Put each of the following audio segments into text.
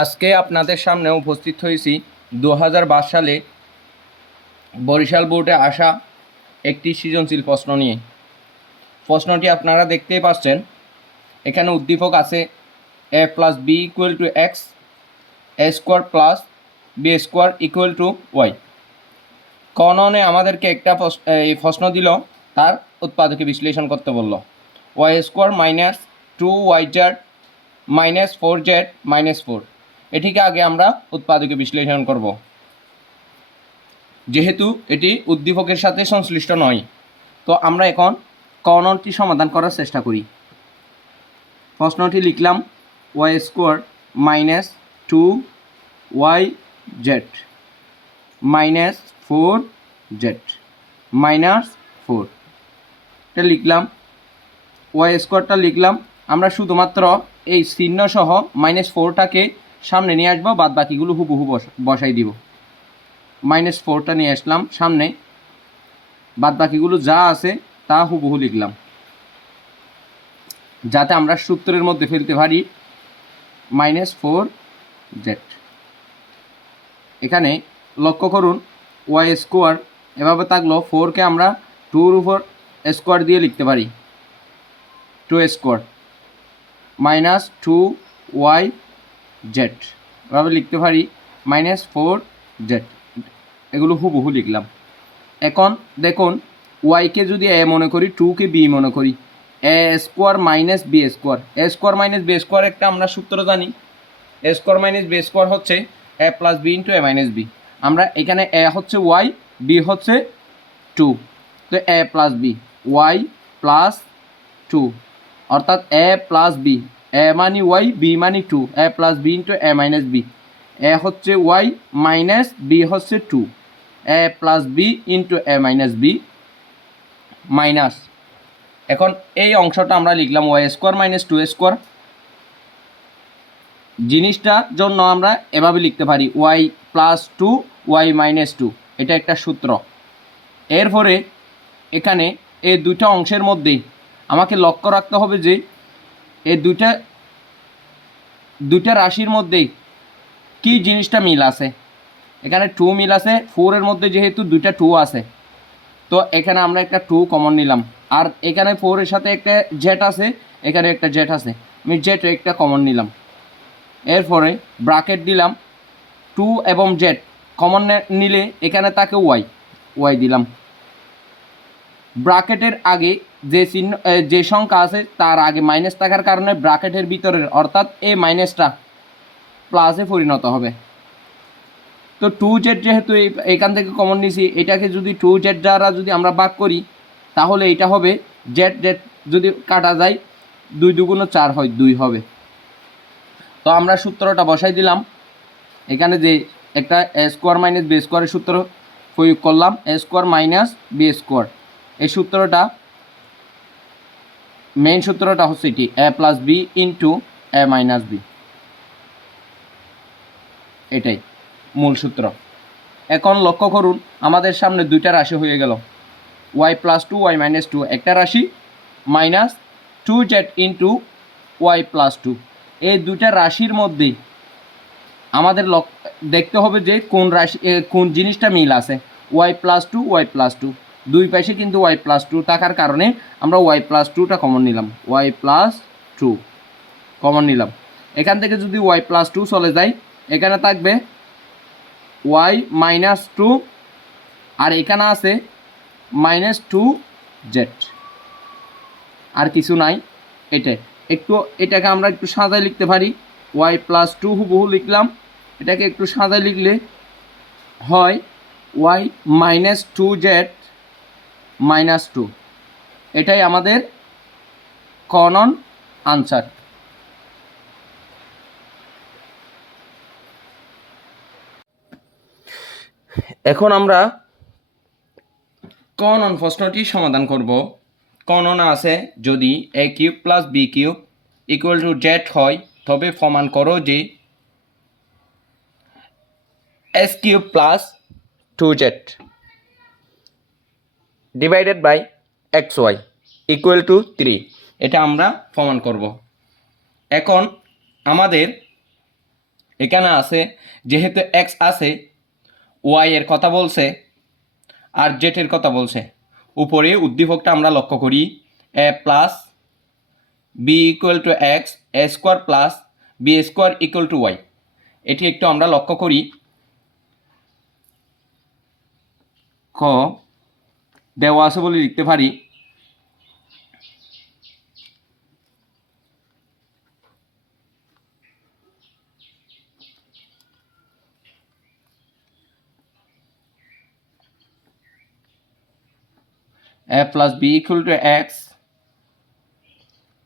আজকে আপনাদের সামনে উপস্থিত হয়েছি 2022 সালে বরিশাল বোর্ডে আসা একটি সৃজনশীল প্রশ্ন নিয়ে। প্রশ্নটি আপনারা দেখতেই পাচ্ছেন, এখানে উদ্দীপক আছে a plus b equal to x, a square plus b square equal to y. কননে আমাদেরকে একটা এই প্রশ্ন দিল, তার উৎপাদকে বিশ্লেষণ করতে বলল। Y square minus 2y z minus 4z minus 4, এটিকে আগে আমরা উৎপাদকে বিশ্লেষণ করব, যেহেতু এটি উদ্দীপকের সাথে সংশ্লিষ্ট নয়। তো আমরা এখন কননটি সমাধান করার চেষ্টা করি। প্রশ্নটি লিখলাম y square minus 2y z minus 4z minus 4, এটা লিখলাম। ওয়াই স্কোয়ারটা লিখলাম, আমরা শুধুমাত্র এই চিহ্ন সহ -4টাকে সামনে নিয়ে আসবো, বাদ বাকিগুলো হুবহু বসাই দিব। -4টা নিয়ে আসলাম সামনে, বাদ বাকিগুলো যা আছে তা হুবহু লিখলাম, যাতে আমরা সূত্রের মধ্যে ফেলতে পারি -4z। এখানে লক্ষ্য করুন, ওয়াই স্কোয়ার এভাবে থাকলো, 4কে আমরা 2-র উপর স্কোয়ার দিয়ে লিখতে পারি, 2 স্কোয়ার মাইনাস 2y জেড এভাবে লিখতে পারি -4z। এগুলো হুবহু লিখলাম। এখন দেখুন, ওয়াইকে যদি এ মনে করি, 2কে বি মনে করি, এ স্কোয়ার মাইনাস বি স্কোয়ার। এ স্কোয়ার মাইনাস বি স্কোয়ার একটা আমরা সূত্র জানি, এ স্কোয়ার মাইনাস বি স্কোয়ার হচ্ছে এ প্লাস বি ইন্টু এ মাইনাস বি। আমরা এখানে এ হচ্ছে ওয়াই, বি হচ্ছে 2, তো এ প্লাস বি ওয়াই প্লাস 2, অর্থাৎ এ প্লাস বি, এ মানি ওয়াই, বি মানি 2, এ প্লাস বি ইন্টু এ মাইনাস বি। এ হচ্ছে ওয়াই মাইনাস বি হচ্ছে 2, এ প্লাস বি ইন্টু এ মাইনাস বি মাইনাস। এখন এই অংশটা আমরা লিখলাম ওয়াই স্কোয়ার মাইনাস 2 স্কোয়ার। জিনিসটার জন্য আমরা এভাবে লিখতে পারি ওয়াই প্লাস 2 ওয়াই মাইনাস 2, এটা একটা সূত্র। এরপরে এখানে এই দুইটা অংশের মধ্যেই আমাকে লক্ষ্য রাখতে হবে যে এই দুইটা রাশির মধ্যেই কি জিনিসটা মিল আছে। এখানে 2 মিল আছে, 4-এর মধ্যে যেহেতু দুইটা 2 আছে, তো এখানে আমরা একটা 2 কমন নিলাম। আর এখানে 4-এর সাথে একটা জেড আছে, এখানে একটা জেড আছে, আমি জেড একটা কমন নিলাম। এরপরে ব্র্যাকেট দিলাম, 2 এবং জেড কমন নিলে এখানে তাকে ওয়াই দিলাম। ব্র্যাকেটের আগে যে চিহ্ন যে সংখ্যা আছে তার আগে মাইনাস থাকার কারণে ব্র্যাকেটের ভিতরের অর্থাৎ এই মাইনাসটা প্লাসে পরিণত হবে। তো 2z যেহেতু এখান থেকে কমন নিছি, এটাকে যদি 2z দ্বারা যদি আমরা ভাগ করি, তাহলে এটা হবে জেড যদি কাটা যায় 2 2 4 হয়, 2 হবে। তো আমরা সূত্রটা বসাই দিলাম। এখানে যে একটা এ স্কোয়ার মাইনাস বি স্কোয়ারের সূত্র প্রয়োগ করলাম, এ স্কোয়ার মাইনাস বি স্কোয়ার। এই সূত্রটা মেইন সূত্রটা হচ্ছে এটি, এ প্লাস বি ইন্টু এ মাইনাস বি, এটাই মূল সূত্র। এখন লক্ষ্য করুন, আমাদের সামনে দুইটা রাশি হয়ে গেল, ওয়াই প্লাস 2 ওয়াই মাইনাস 2 একটা রাশি, minus 2z into Y plus 2। এই দুইটা রাশির মধ্যে আমাদের দেখতে হবে যে কোন রাশি কোন জিনিসটা মিল আছে। ওয়াই প্লাস 2 ওয়াই প্লাস 2, দুই পাশে কিন্তু ওয়াই প্লাস 2 থাকার কারণে আমরা ওয়াই প্লাস 2টা কমন নিলাম, ওয়াই প্লাস 2 কমন নিলাম। এখান থেকে যদি ওয়াই প্লাস 2 চলে যায়, এখানে থাকবে ওয়াই মাইনাস 2, আর এখানে আছে -2z, আর কিছু নাই। এটাকে আমরা একটু সাজায় লিখতে পারি, ওয়াই প্লাস 2 হুবহু লিখলাম, এটাকে একটু সাজায় লিখলে হয় ওয়াই মাইনাস 2z মাইনাস 2। এটাই আমাদের কনন আনসার। এখন আমরা কনন প্রশ্নটি সমাধান করব। কনন আছে, যদি a cube plus b cube equal to z হয়, তবে প্রমাণ করো যে s cube plus 2z divided by x y equal to 3, এটা আমরা প্রমাণ করব। এখন আমাদের এখানে আছে যেহেতু এক্স আছে, ওয়াই এর কথা বলছে আর জেড এর কথা বলছে। উপরে উদ্দীপকটা আমরা লক্ষ্য করি, a plus b equal to x, a square plus b square equal to y. এটি একটু আমরা লক্ষ্য করি। ক দেওয়া আছে বলে লিখতে পারি a plus b equal to x,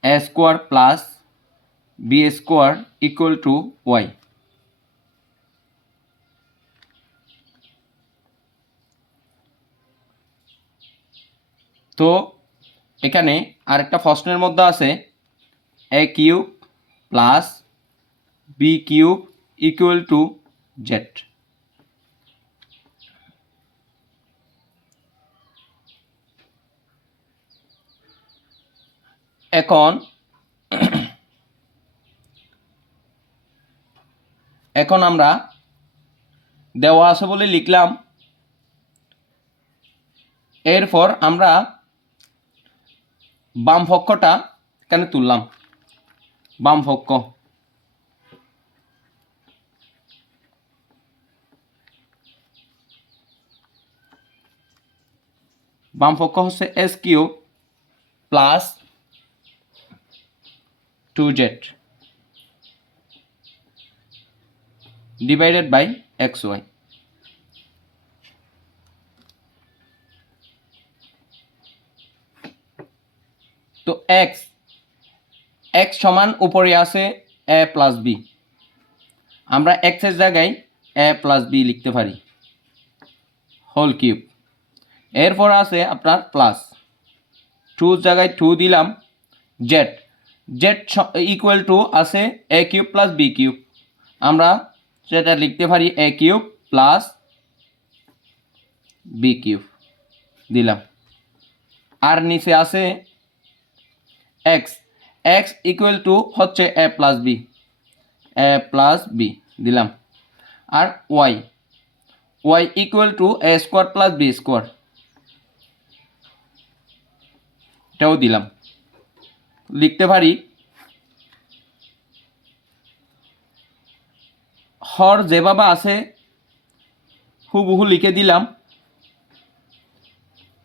a square plus b square equal to y। তো এখানে আরেকটা প্রশ্নের মধ্যে আছে a cube plus b cube equal to z. এখন আমরা দেওয়া আছে বলে লিখলাম। এরপর আমরা বাম পক্ষটা এখানে তুললাম, বাম পক্ষ হচ্ছে s cube plus 2z divided by x y. তো এক্স সমান উপরে আছে এ প্লাস বি, আমরা এক্সের জায়গায় এ প্লাস বি লিখতে পারি হোল কিউব। এরপর আছে আপনার প্লাস 2 জায়গায় 2 দিলাম, জেড ইকুয়াল টু আছে a cube plus b cube, আমরা সেটা লিখতে পারি a cube plus b cube দিলাম। আর নিচে আছে এক্স ইকুয়াল টু হচ্ছে এ প্লাস বি দিলাম। আর y equal to a square plus b square, এটাও দিলাম। লিখতে পারি হর যেভাবে আছে হুবহু লিখে দিলাম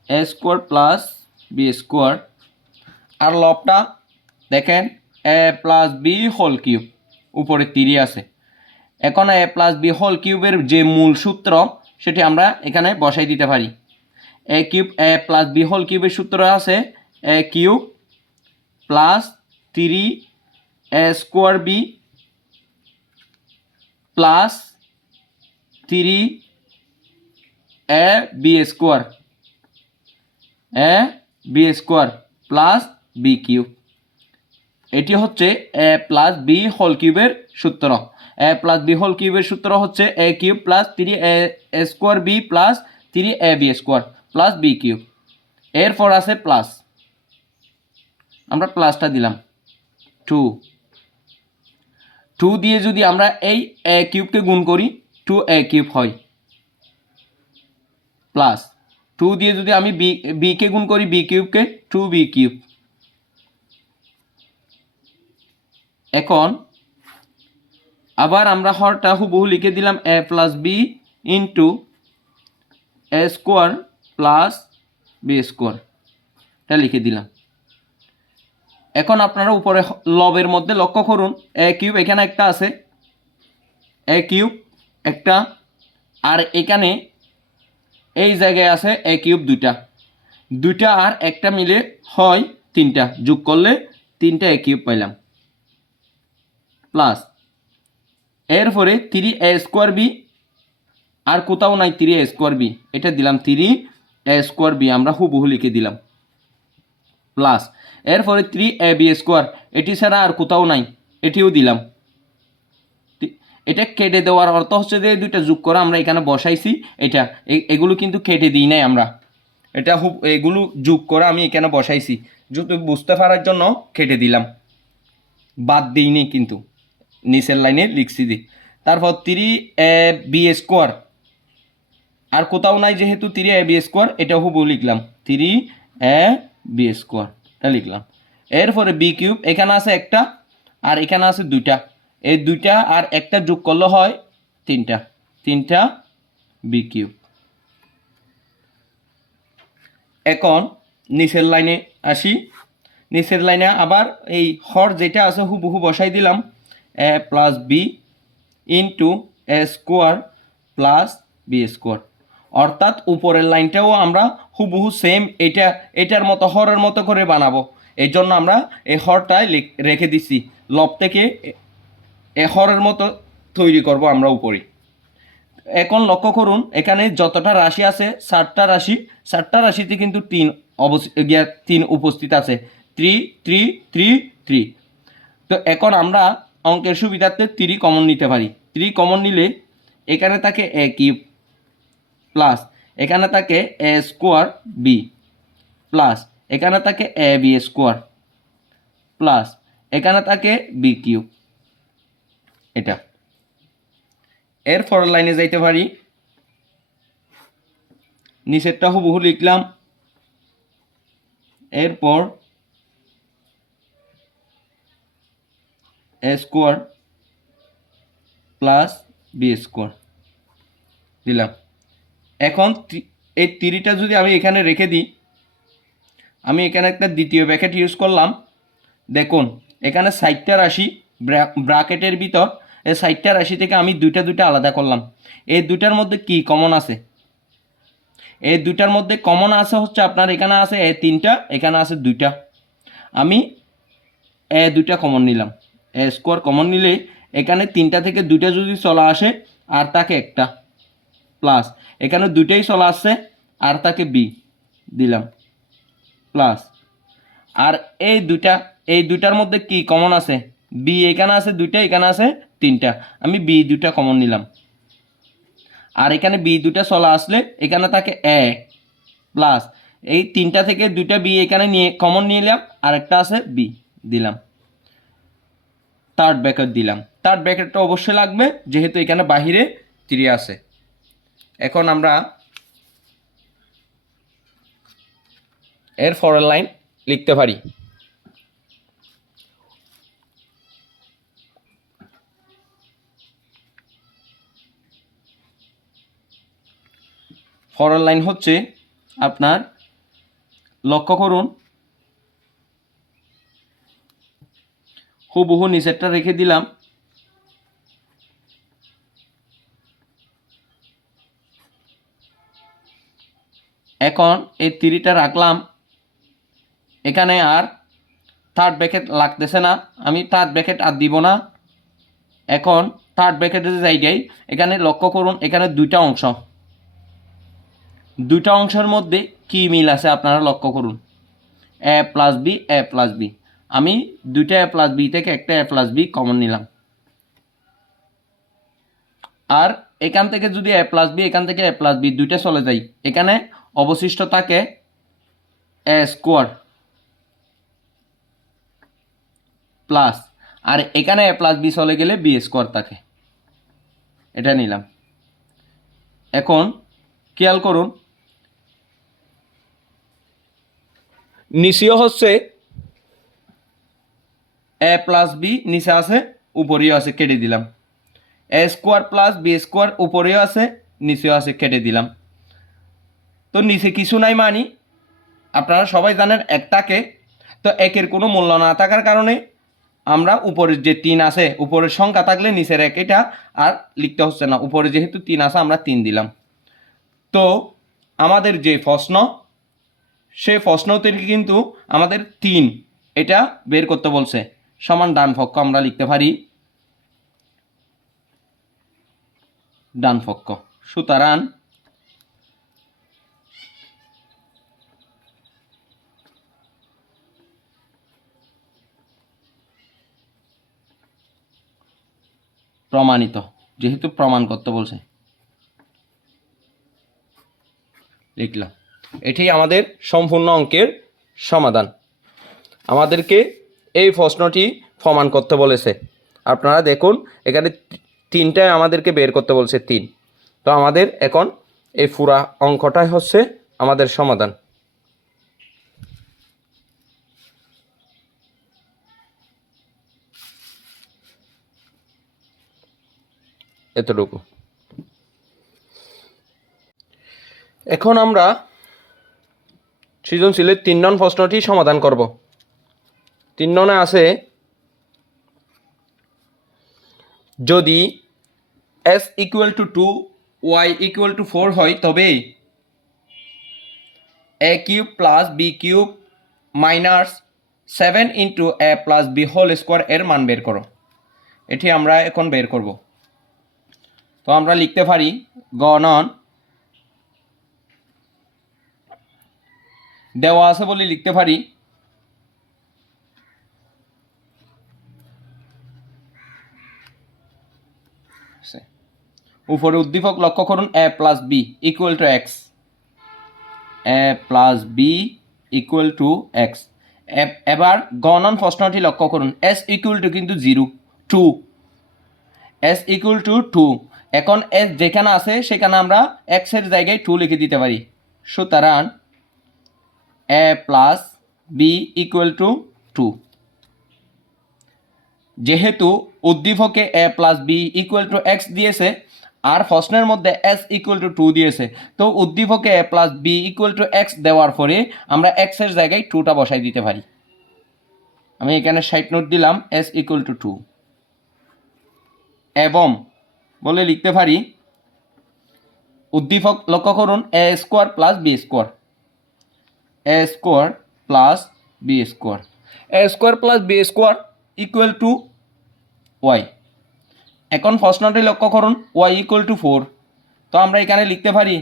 এ স্কোয়ার প্লাস বি স্কোয়ার। আর লবটা দেখেন এ প্লাস বি হোল কিউব, উপরে 3 আছে। এখন এ প্লাস বি হোল কিউবের যে মূল সূত্র সেটি আমরা এখানে বসাই দিতে পারি। এ প্লাস বি হোল কিউবের সূত্র আছে a cube plus 3 a square b plus 3 a b square plus b cube. এটি হচ্ছে এ প্লাস বি হোল কিউবের সূত্র। এ প্লাস বি হোল কিউবের সূত্র হচ্ছে a cube plus 3 a square b plus 3 a b square plus b cube. এরপর আছে plus, আমরা প্লাসটা দিলাম 2 দিয়ে যদি আমরা এই এ কিউবকে গুণ করি 2 এ কিউব হয়, প্লাস 2 দিয়ে যদি আমি বিকে গুণ করি বি কিউবকে 2 বি কিউব। এখন আবার আমরা হরটা হুবহু লিখে দিলাম এ প্লাস বি ইন্টু এ স্কোয়ার প্লাস বি স্কোয়ার, এটা লিখে দিলাম। এখন আপনারা উপরে লবের মধ্যে লক্ষ্য করুন এ কিউব এখানে একটা আছে, এ কিউব একটা, আর এখানে এই জায়গায় আছে এ কিউব দুইটা আর একটা মিলে হয় 3টা, যোগ করলে 3টা এ কিউব পাইলাম। প্লাস এরপরে 3 এ স্কোয়ার বি, আর কোথাও নাই 3 এ স্কোয়ার বি, এটা দিলাম 3 এ স্কোয়ার বি, আমরা হুবহু লিখে দিলাম। প্লাস এরপরে 3 এ বি স্কোয়ার, এটি ছাড়া আর কোথাও নাই, এটিও দিলাম। এটা কেটে দেওয়ার অর্থ হচ্ছে যে দুইটা যোগ করা আমরা এখানে বসাইছি, এটা এগুলো কিন্তু কেটে দিই নাই আমরা, এটা এগুলো যোগ করা আমি এখানে বসাইছি, যদি বুঝতে পারার জন্য কেটে দিলাম, বাদ দিইনি কিন্তু নিচের লাইনে লিখছি দি। তারপর 3ab², আর কোথাও নাই যেহেতু 3ab², এটা হুবহু লিখলাম 3ab² এটা লিখলাম। এরপরে b³ এখানে আছে একটা আর এখানে আছে দুইটা, এই দুইটা আর একটা যোগ করলে হয় তিনটা b³। এখন নিচের লাইনে আসি। নিচের লাইনে আবার এই হর যেটা আছে হুবহু বসাই দিলাম, a+b into a² plus b²। অর্থাৎ উপরের লাইনটাও আমরা হুবহু সেম এটার মতো হরের মতো করে বানাবো। এই জন্য আমরা এই হরটায় রেখে দিছি, লব থেকে এ হরের মতো তৈরি করব আমরা উপরে। এখন লক্ষ্য করুন এখানে যতটা রাশি আছে 60টা রাশিতে কিন্তু 3 উপস্থিত আছে, 3 তো এখন আমরা অঙ্কের সুবিধার্থে 3 কমন নিতে পারি। 3 কমন নিলে এখানে থাকে a³ প্লাস এখানে থাকে a²b প্লাস এখানে থাকে ab² প্লাস এখানে থাকে b³। এটা এর পরের লাইনে যাইতে পারি, নিচেরটা হুবহু লিখলাম, এরপর a² প্লাস b² দিলাম। এখন এই 3টা যদি আমি এখানে রেখে দিই, আমি এখানে একটা দ্বিতীয় ব্র্যাকেট ইউজ করলাম। দেখুন এখানে 60টা রাশি ব্র্যাকেটের ভিতর, এই 60টা রাশি থেকে আমি দুইটা আলাদা করলাম। এই দুইটার মধ্যে কি কমন আছে? এই দুইটার মধ্যে কমন আছে হচ্ছে আপনার এখানে আছে a3টা, এখানে আছে 2টা। আমি a2টা কমন নিলাম, a² কমন নিলে এখানে 3টা থেকে 2টা যদি চলে আসে আর তাকে একটা প্লাস এখানে 2টাই চলে আসছে আর তাকে b দিলাম প্লাস। আর এই দুইটার মধ্যে কি কমন আছে? b এখানে আছে 2টা, এখানে আছে 3টা, আমি b2টা কমন নিলাম। আর এখানে b2টা চলে আসলে এখানে থাকে a প্লাস এই 3টা থেকে 2টা b এখানে নিয়ে কমন নিলাম, আর একটা আছে b দিলাম, থার্ড ব্র্যাকেট দিলাম। থার্ড ব্র্যাকেটটা অবশ্যই লাগবে যেহেতু এখানে বাহিরে 3 আছে। এখন আমরা এর পরের লাইন লিখতে পারি। পরের লাইন হচ্ছে আপনার, লক্ষ্য করুন হুবহু নিচেরটা রেখে দিলাম। এখন এই 3টা রাখলাম, এখানে আর থার্ড ব্র্যাকেট লাগতেছে না, আমি থার্ড ব্র্যাকেট আর দিব না। এখন থার্ড ব্র্যাকেটের জায়গায় এখানে লক্ষ্য করুন এখানে দুইটা অংশের মধ্যে কি মিল আছে আপনারা লক্ষ্য করুন, a+b আমি দুইটা a+b থেকে একটা a+b কমন নিলাম। আর এখান থেকে যদি a+b এখান থেকে a+b দুইটা চলে যায়, এখানে অবশিষ্ট থাকে a² প্লাস, আর এখানে a+b চলে গেলে b² থাকে, এটা নিলাম। এখন খেয়াল করুন নিচেও হচ্ছে a+b, নিচে আছে উপরেও আছে, কেটে দিলাম। a² প্লাস b² উপরেও আছে নিচেও আছে, কেটে দিলাম। তো নিচে কিছু নাই মানে আপনারা সবাই জানেন এক থাকে, তো একের কোনো মূল্য না থাকার কারণে আমরা উপরের যে 3 আছে, উপরের সংখ্যা থাকলে নিচের এক এটা আর লিখতে হচ্ছে না, উপরে যেহেতু 3 আছে আমরা 3 দিলাম। তো আমাদের যে প্রশ্ন, সেই প্রশ্ন থেকে কিন্তু আমাদের 3 এটা বের করতে বলছে, সমান ডান পক্ষ আমরা লিখতে পারি ডান পক্ষ। সুতরাং প্রমাণিত, যেহেতু প্রমাণ করতে বলছে লিখলাম। এটি আমাদের সম্পূর্ণ অঙ্কের সমাধান। আমাদেরকে এই প্রশ্নটি প্রমাণ করতে বলেছে। আপনারা দেখুন এখানে তিনটায় আমাদেরকে বের করতে বলছে 3। তো আমাদের এখন এই পুরা অঙ্কটাই হচ্ছে আমাদের সমাধান। এতটুকু। এখন আমরা সৃজনশীলের 3 নং প্রশ্নটি সমাধান করব। 3 নংয়ে আছে যদি s equal to 2 y equal to 4 হয় তবে a cube plus b cube minus 7 into a plus b whole square এর মান বের করো। এটি আমরা এখন বের করব। তো আমরা লিখতে পারি গ নং দেওয়া আছে বলে লিখতে পারি উপরে উদ্দীপক লক্ষ্য করুন a plus b equal to x, a plus b equal to x. এবার গ নং প্রশ্নটি লক্ষ্য করুন s ইকুয়াল টু কিন্তু 0 2, s ইকুয়াল টু 2। এখন s যেখানে আছে সেখানে আমরা x এর জায়গায় 2 লিখে দিতে পারি। সুতরাং a plus b equal to 2। যেহেতু উদ্দীপকে a plus b equal to x দিয়েছে আর প্রশ্নের মধ্যে s ইকুয়াল টু 2 দিয়েছে, তো উদ্দীপকে a plus b equal to x দেওয়ার পরে আমরা x এর জায়গায় 2টা বসাই দিতে পারি। আমি এখানে সাইড নোট দিলাম s ইকুয়াল টু 2 এবং বলে লিখতে পারি উদ্দীপক লক্ষ্য করুন a square plus b square, a square plus b square, a square plus b square equal to y। এখন প্রশ্নটি লক্ষ্য করুন y ইকুয়াল টু 4। তো আমরা এখানে লিখতে পারি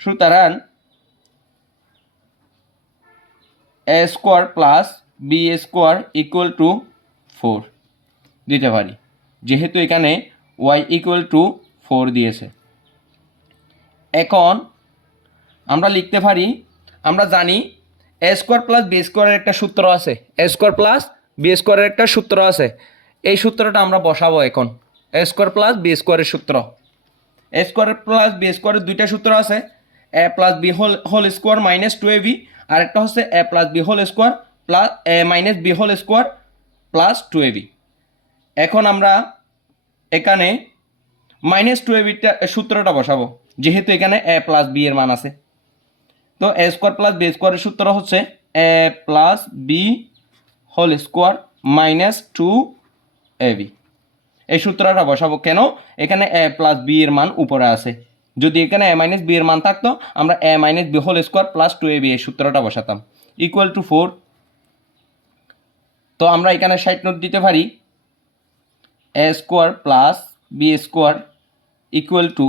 সুতরাং a square plus b square equal to 4 দিতে পারি, যেহেতু এখানে y ইকুয়াল টু 4 দিয়েছে। এখন আমরা লিখতে পারি, আমরা জানি a স্কোয়ার প্লাস বি স্কোয়ারের একটা সূত্র আছে, a স্কোয়ার প্লাস বি স্কোয়ারের একটা সূত্র আছে। এই সূত্রটা আমরা বসাবো এখন। a স্কোয়ার প্লাস বি স্কোয়ারের সূত্র, a স্কোয়ার প্লাস বি স্কোয়ারের দুইটা সূত্র আছে, a plus b whole square minus 2ab, আর একটা হচ্ছে a plus b whole square plus a minus b whole square plus 2ab। এখন আমরা এখানে মাইনাস 2ab সূত্রটা বসাবো, যেহেতু এখানে a প্লাস বি এর মান আছে। তো a স্কোয়ার প্লাস বি স্কোয়ারের সূত্র হচ্ছে a plus b whole square minus 2ab। এই সূত্রটা বসাবো কেন, এখানে a প্লাস বি এর মান উপরে আছে। যদি এখানে a মাইনাস বি এর মান থাকতো আমরা a minus b whole square plus 2ab এই সূত্রটা বসাতাম ইকুয়াল টু 4। তো আমরা এখানে সাইড নোট দিতে পারি a square plus b square equal to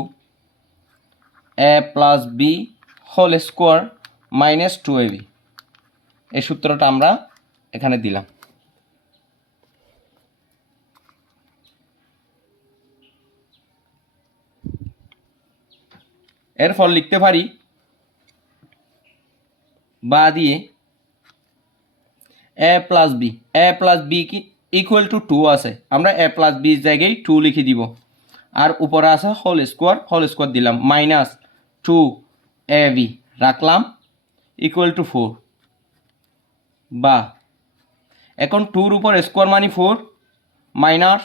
a plus b whole square minus 2ab। এই সূত্রটা আমরা এখানে দিলাম। এরপর লিখতে পারি বা দিয়ে a প্লাস বি কি ইকুয়াল টু 2 আছে, আমরা a প্লাস বির জায়গায় 2 লিখে দিব। আর উপরে আছে হোল স্কোয়ার দিলাম মাইনাস 2ab রাখলাম ইকুয়াল টু 4। বা এখন 2-র উপর স্কোয়ার মানে 4 মাইনাস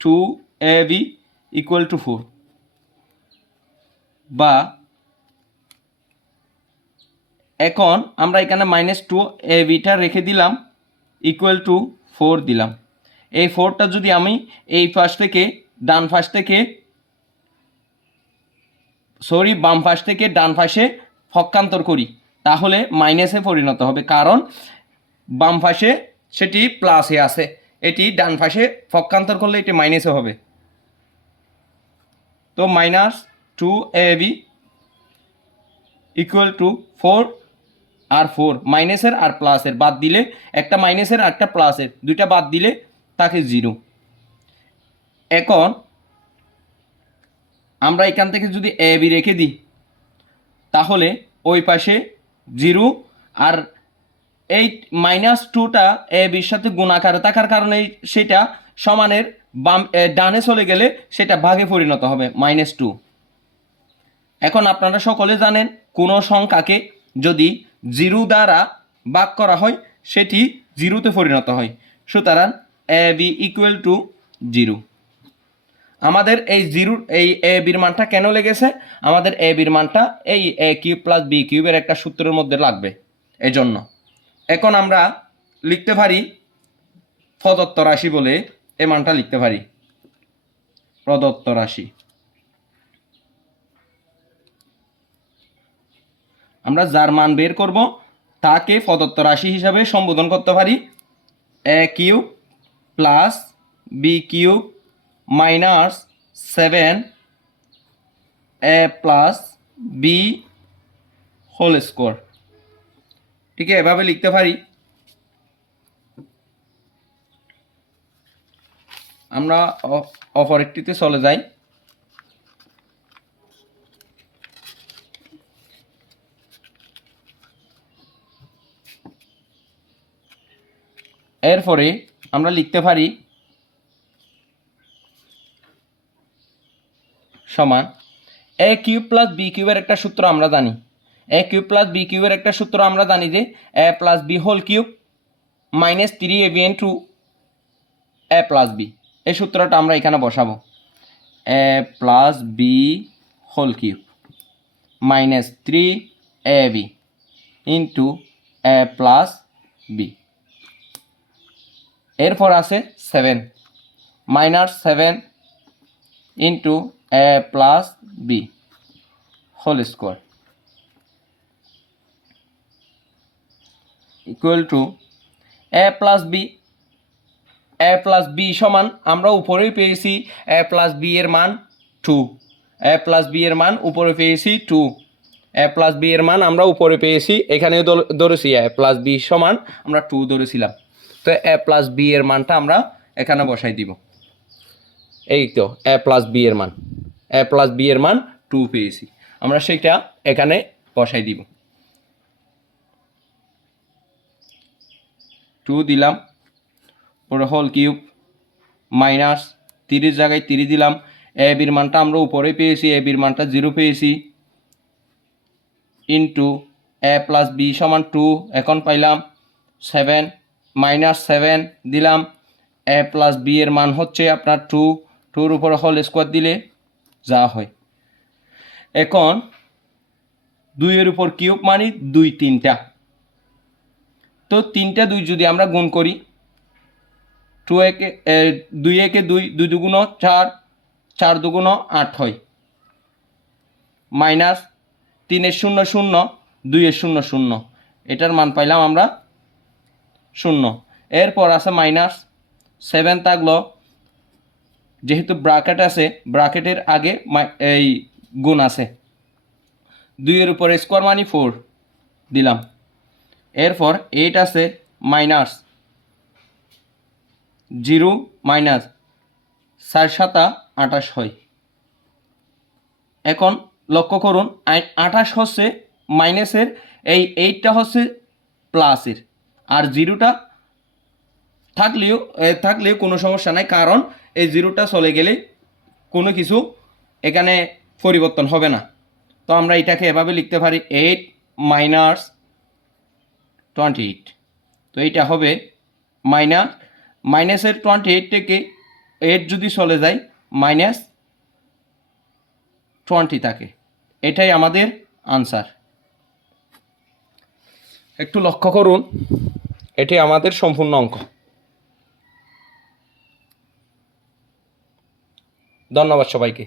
2ab ইকুয়াল টু 4। বা এখন আমরা এখানে মাইনাস 2abটা রেখে দিলাম ইকুয়াল টু 4 দিলাম। এই 4টা যদি আমি এই পাশ থেকে বাম পাশ থেকে ডান পাশে পক্ষান্তর করি তাহলে মাইনাসে পরিণত হবে, কারণ বাম পাশে সেটি প্লাসে আছে, এটি ডান পাশে পক্ষান্তর করলে এটি মাইনাসে হবে। তো মাইনাস 2ab ইকুয়াল টু 4 আর 4 মাইনাসের আর প্লাসের বাদ দিলে, একটা মাইনাসের আর একটা প্লাসের, দুইটা বাদ দিলে থাকে 0। এখন আমরা এখান থেকে যদি ab রেখে দিই তাহলে ওই পাশে 0 আর এই মাইনাস 2টা ab এর সাথে গুণাকারে থাকার কারণে সেটা সমানের ডানে চলে গেলে সেটা ভাগে পরিণত হবে -2। এখন আপনারা সকলে জানেন কোনো সংখ্যাকে যদি 0 দ্বারা ভাগ করা হয় সেটি 0-তে পরিণত হয়। সুতরাং এ বি ইকুয়াল টু 0। আমাদের এই 0 এই এ বির মানটা কেন লেগেছে? আমাদের এ বির মানটা এই এ কিউব প্লাস বি কিউবের একটা সূত্রের মধ্যে লাগবে, এজন্য। এখন আমরা লিখতে পারি প্রদত্ত রাশি বলে এই মানটা লিখতে পারি প্রদত্ত রাশি। আমরা যার মান বের করব তাকে প্রদত্ত রাশি হিসাবে সম্বোধন করতে পারি a cube plus b cube minus 7 a plus b whole square. ঠিক আছে, এভাবে লিখতে পারি। আমরা অপরেরটিতে চলে যাই। এরপরে আমরা লিখতে পারি সমান এ কিউব প্লাস বি কিউবের একটা সূত্র আমরা জানি। এ কিউব প্লাস বি কিউবের একটা সূত্র আমরা জানি যে a plus b whole cube -3ab into a plus b. এই সূত্রটা আমরা এখানে বসাবো। A plus b whole cube -3ab into a plus b. এরপর আছে 7 -7 into a plus b whole square equal to a plus b. A plus b সমান আমরা উপরেই পেয়েছি এ প্লাস বি এর মান 2। এ প্লাস বি এর মান উপরে পেয়েছি 2। এ প্লাস বি এর মান আমরা উপরে পেয়েছি, এখানে ধরেছি এ প্লাস বি সমান আমরা 2 ধরেছিলাম। তো এ প্লাস বি এর মানটা আমরা এখানে বসাই দিব। এই তো এ প্লাস বি এর মান, এ প্লাস বি এর মান 2 পেয়েছি, আমরা সেটা এখানে বসাই দিব। 2 দিলাম, পরে হোল কিউব মাইনাস 30 জায়গায় 30 দিলাম। এ বির মানটা আমরা উপরে পেয়েছি, এ বির মানটা 0 পেয়েছি, ইন্টু এ প্লাস বি সমান 2। এখন পাইলাম 7 -7 দিলাম। এ প্লাস বি এর মান হচ্ছে আপনার 2-2-র উপরে হোল স্কোয়ার দিলে যা হয়। এখন 2-এর উপর কিউব মানে 2 3টা, তো 3টা 2 যদি আমরা গুণ করি 2 একে 2 একে 2, 2 দুগুণ 4, 4 দুগুণ 8 হয়, মাইনাস 3-এর 0 0, 2-এর 0 0, এটার মান পাইলাম আমরা 0। এরপর আছে -7 থাকলো, যেহেতু ব্র্যাকেট আছে ব্র্যাকেটের আগে এই গুণ আছে, 2-এর উপর স্কোয়ার মানে 4 দিলাম। এরপর 8 আছে মাইনাস 0 মাইনাস 4 7 28 হয়। এখন লক্ষ্য করুন 28 হচ্ছে মাইনাসের, এই 8টা হচ্ছে প্লাসের, আর 0টা থাকলেও কোনো সমস্যা নাই, কারণ এই 0টা চলে গেলে কোনো কিছু এখানে পরিবর্তন হবে না। তো আমরা এটাকে এভাবে লিখতে পারি 8 - 28। তো এইটা হবে মাইনাসের 28 থেকে 8 যদি চলে যায় -20 থাকে। এটাই আমাদের আনসার। একটু লক্ষ্য করুন, এটি আমাদের সম্পূর্ণ অঙ্ক। ধন্যবাদ সবাইকে।